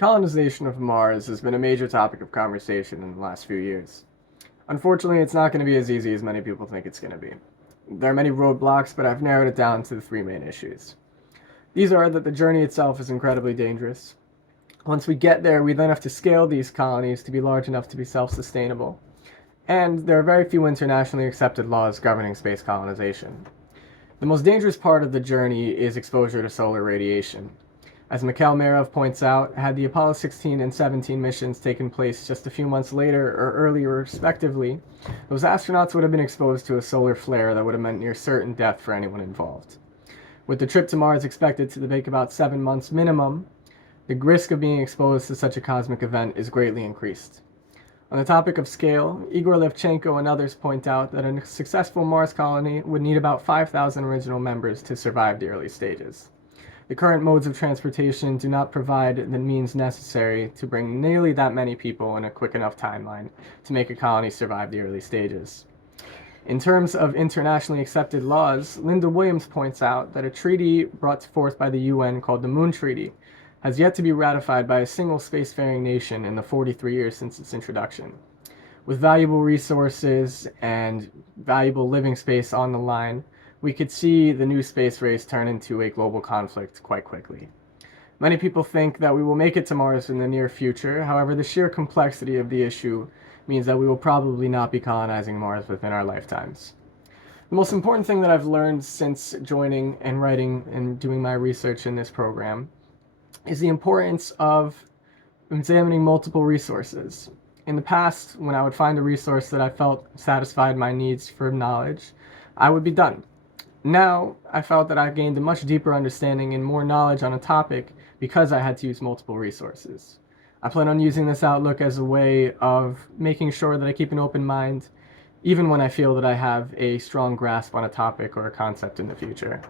Colonization of Mars has been a major topic of conversation in the last few years. Unfortunately, it's not going to be as easy as many people think it's going to be. There are many roadblocks, but I've narrowed it down to the three main issues. These are that the journey itself is incredibly dangerous. Once we get there, we then have to scale these colonies to be large enough to be self-sustainable. And there are very few internationally accepted laws governing space colonization. The most dangerous part of the journey is exposure to solar radiation. As Mikhail Merov points out, had the Apollo 16 and 17 missions taken place just a few months later or earlier respectively, those astronauts would have been exposed to a solar flare that would have meant near certain death for anyone involved. With the trip to Mars expected to take about 7 months minimum, the risk of being exposed to such a cosmic event is greatly increased. On the topic of scale, Igor Levchenko and others point out that a successful Mars colony would need about 5,000 original members to survive the early stages. The current modes of transportation do not provide the means necessary to bring nearly that many people in a quick enough timeline to make a colony survive the early stages. In terms of internationally accepted laws, Linda Williams points out that a treaty brought forth by the UN called the Moon Treaty has yet to be ratified by a single spacefaring nation in the 43 years since its introduction. With valuable resources and valuable living space on the line, we could see the new space race turn into a global conflict quite quickly. Many people think that we will make it to Mars in the near future. However, the sheer complexity of the issue means that we will probably not be colonizing Mars within our lifetimes. The most important thing that I've learned since joining and writing and doing my research in this program is the importance of examining multiple resources. In the past, when I would find a resource that I felt satisfied my needs for knowledge, I would be done. Now, I felt that I gained a much deeper understanding and more knowledge on a topic because I had to use multiple resources. I plan on using this outlook as a way of making sure that I keep an open mind, even when I feel that I have a strong grasp on a topic or a concept in the future.